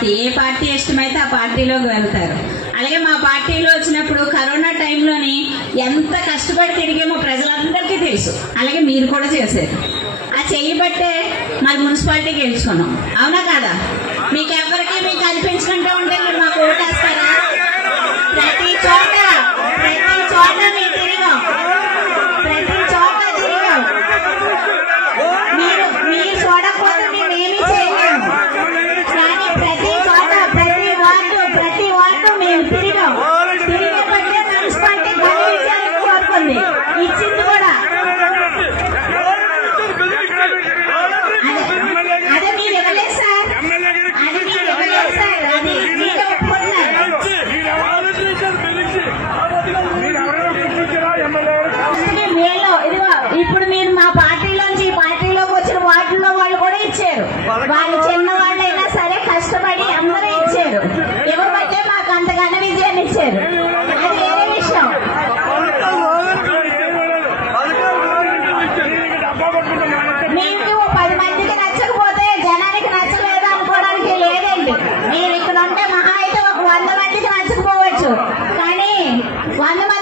Party ఏ party ఇష్టమైతే ఆ పార్టీలోకి వెళ్తారు. అలాగే మా పార్టీలో వచ్చినప్పుడు కరోనా టైంలోని ఎంత కష్టపడి తిరిగేమో ప్రజలందరికీ తెలుసు. అలాగే మీరు కూడా చేశారు. ఆ చేయబట్టే మరి మున్సిపాలిటీ గెలుచుకున్నాం. అవునా కాదా? మీకు ఎవరికి మీకు కనిపించినట్టు ఉంటే మా వాళ్ళు చిన్నవాళ్ళైనా సరే కష్టపడి అందరూ ఇచ్చారు. ఇవ్వబట్టే మాకు అంతగానే విజయం ఇచ్చారు. అది వేరే విషయం. మీకు పది మందికి నచ్చకపోతే జనానికి నచ్చలేదు అనుకోవడానికి ఇక్కడ ఉంటే అయితే వంద మందికి కానీ వంద మంది